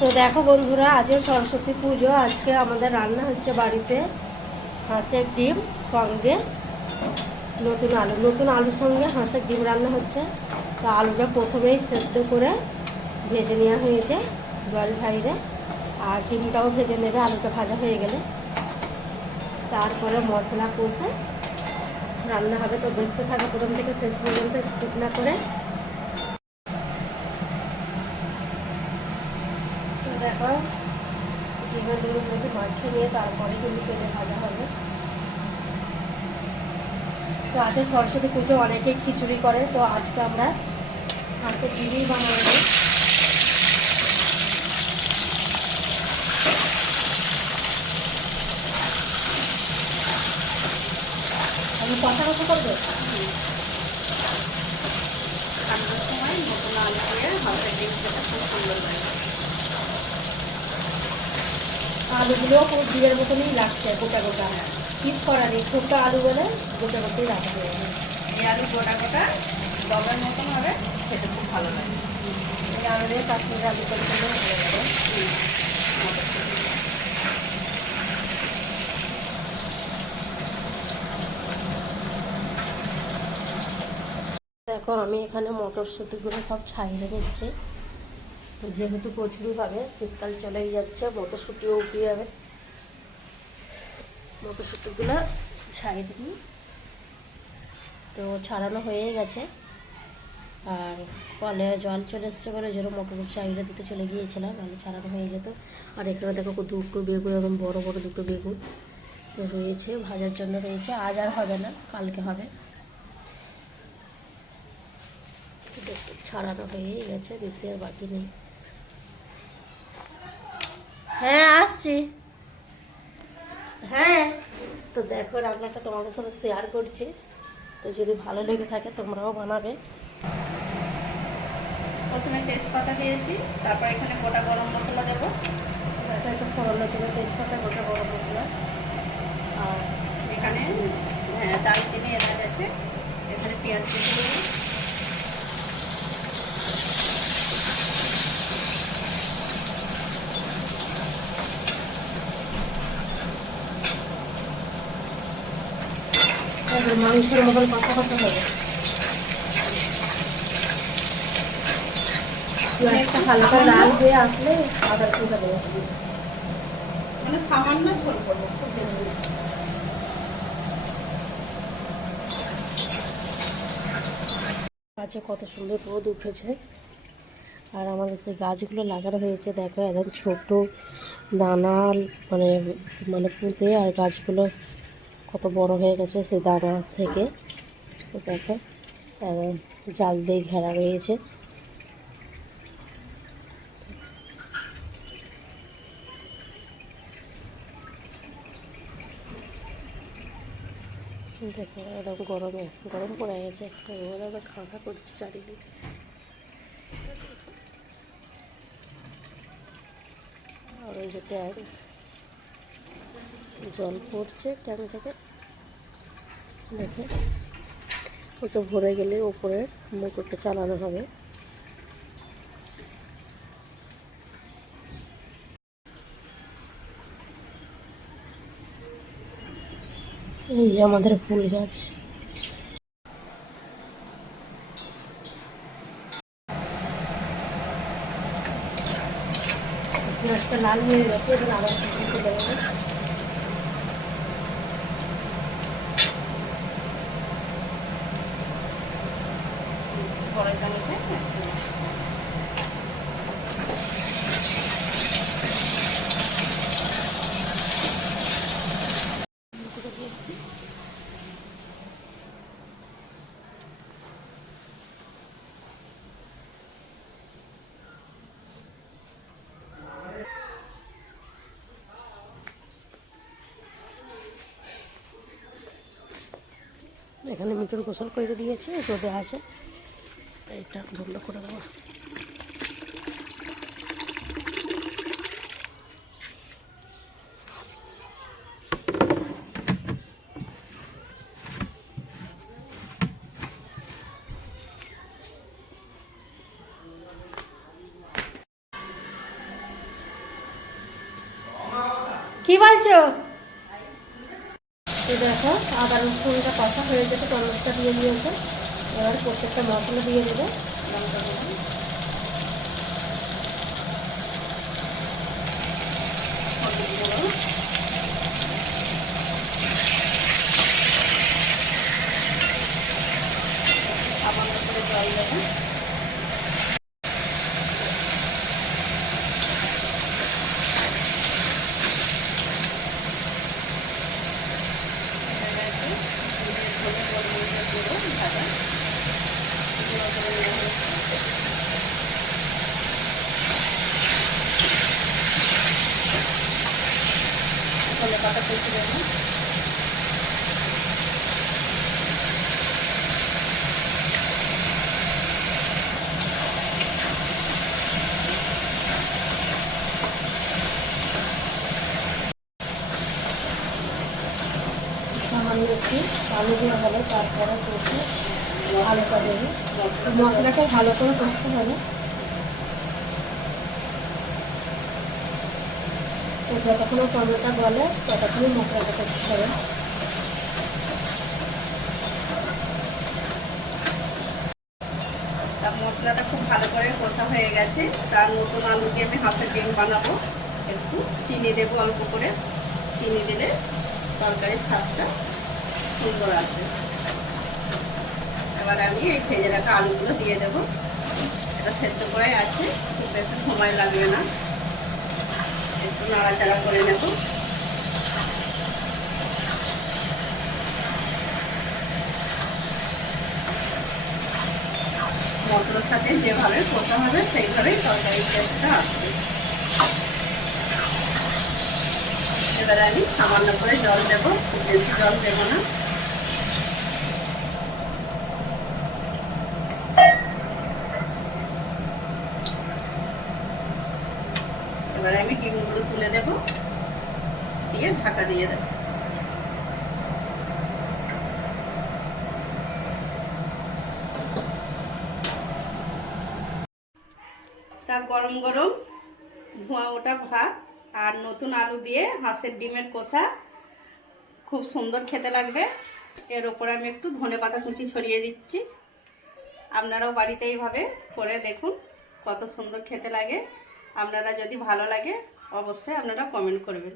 তো দেখো বন্ধুরা, আজকে সরস্বতী পুজো, আজকে আমাদের রান্না হচ্ছে বাড়িতে হাঁসের ডিম সঙ্গে নতুন আলু। নতুন আলুর সঙ্গে হাঁসের ডিম রান্না হচ্ছে। তো আলুটা প্রথমেই সেদ্ধ করে ভেজে নেওয়া হয়েছে জল ঝাইরে। আর ডিমটাও ভেজে নেবে, আলুটা ভাজা হয়ে গেলে। তারপরে মশলা কষে রান্না হবে। তো দেখতে থাকে, প্রথম থেকে শেষ পর্যন্ত স্কিপ না করে দেখো ডিমের নিয়ে তারপরে কিন্তু ভাজা হবে। তো আছে সরস্বতী পুজো অনেকেই খিচুড়ি করে। তো আজকে আমরা হাঁসের ডিমই বানাবো। আমি কষা কষা করব সময় নতুন আলু দিয়ে হালকা ডিম খেতে খুব সুন্দর লাগে আলুগুলোও খুব ডিমের মতনই লাগছে গোটা গোটা। পিস করা নেই ছোট্ট আলু বলে? গোটা গোটাই রাখা হয়ে গেছে। এই আলু গোটা গোটা ডবের মতন হবে খেতে খুব ভালো লাগে। এই আলু দিয়ে কাশ্মীর আলু করে করলে ভালো লাগে দেখো আমি এখানে মটরশুঁটিগুলো সব ছাইড়ে নিচ্ছি। যেহেতু প্রচুরই হবে শীতকাল চলেই যাচ্ছে, মটরশুঁটিও উঠে যাবে। মটরশুঁটিগুলো ছাইড়ে দিই তো ছাড়ানো হয়ে গেছে। আর কলে জল চলে এসছে বলে যেন মোটরের চাহিদা দিতে চলে গিয়েছিলাম, নাহলে ছাড়ানো হয়ে যেত। আর এখানে দেখো দুটো বেগুন এবং বড় বড় দুটো বেগুন। তো রয়েছে, ভাজার জন্য রয়েছে। আজ আর হবে না, কালকে হবে। ছাড়ানো হয়ে গেছে, বেশি আর বাকি নেই। হ্যাঁ আসছি। হ্যাঁ তো দেখো রান্নাটা তোমাদের সাথে শেয়ার করছি। তো যদি ভালো লেগে থাকে তোমরাও বানাবে। প্রথমে তেজপাতা দিয়েছি তারপর এখানে গোটা গরম মশলা দেবো। দেখো একটু ফোড়নের জন্য তেজপাতা গোটা গরম মশলা। আর এখানে হ্যাঁ, দালচিনি এলাচ আছে এখানে পেঁয়াজ কেটে দেবো। মাংসের মতন হবে। একটা হালকা লাল হয়ে আসলে আদা রসুনটা দেবো। মানে সামান্য ঝোল করব খুব গাছে কত সুন্দর রোদ উঠেছে। আর আমাদের সেই গাছগুলো লাগানো হয়েছে দেখো একদম ছোট দানা মানে মানে পুঁতে আর গাছগুলো কত বড় হয়ে গেছে সেই দানা থেকে। দেখো জাল দিয়ে ঘেরা রয়েছে। দেখো একদম গরমে, গরম পড়ে গেছে। তো খাওয়া করছে চারিদিকে। আর ওই যে জল পড়ছে ট্যাঙ্ক থেকে। দেখে, ওটা ভরে গেলে ওপরে মোটরটা চালানো হবে। এই আমাদের ফুল গাছ। পেঁয়াজটা লাল হয়ে গেছে, এবার আবার এখানে মিটর গোসল করে দিয়েছে রোদে আছে। এটা বন্ধ করে দেবো। কি বলছো? এই দেখো, আবার রসুনটা কষা হয়ে যেতে টমেটোটা দিয়ে দিয়েছে। এবার প্রত্যেকটা মশলা দিয়ে দেবে। লঙ্কা গুঁড়ো হলুদ গুঁড়ো সামান্য করে জল দেবো এবার একটু ধনে গোলমরিচের গুঁড়ো ভাজা গুঁড়ো করে নেওয়া হয়েছে ধনে পাতা কুচি দেবো সামান্য একটু হবে তারপরে কষে আলুটা দেবে মশলাটা ভালো করে কষতে হবে যতক্ষণ টমেটো গলে, ততক্ষণই মশলাটা করতে হবে মশলাটা খুব ভালো করে কষা হয়ে গেছে। তার নতুন আলু দিয়ে আমি হাতের ডিম বানাবো। একটু চিনি দেবো অল্প করে। চিনি দিলে তরকারির স্বাদটা সুন্দর আসে এবার আমি এই ভেজে রাখা আলুগুলো দিয়ে দেবো। এটা সেদ্ধ করাই আছে, খুব বেশি সময় লাগবে না। একটু নাড়াচাড়া করে নেব। মটর সাথে যেভাবে কষা হবে, সেইভাবেই তরকারির টেস্টটা আসবে। এবারে আমি সামান্য করে জল দেবো বেশি জল দেবো না। এবারে আমি ডিমগুলো তুলে দেবো। দিয়ে ঢাকা দিয়ে দেবো। তা গরম গরম ধোঁয়া ওটা ভাত আর নতুন আলু দিয়ে হাঁসের ডিমের কষা। খুব সুন্দর খেতে লাগবে। এর ওপর আমি একটু ধনে পাতা কুচি ছড়িয়ে দিচ্ছি। আপনারাও বাড়িতে এইভাবে করে দেখুন কত সুন্দর খেতে লাগে। আপনারা যদি ভালো লাগে অবশ্যই আপনারা কমেন্ট করবেন।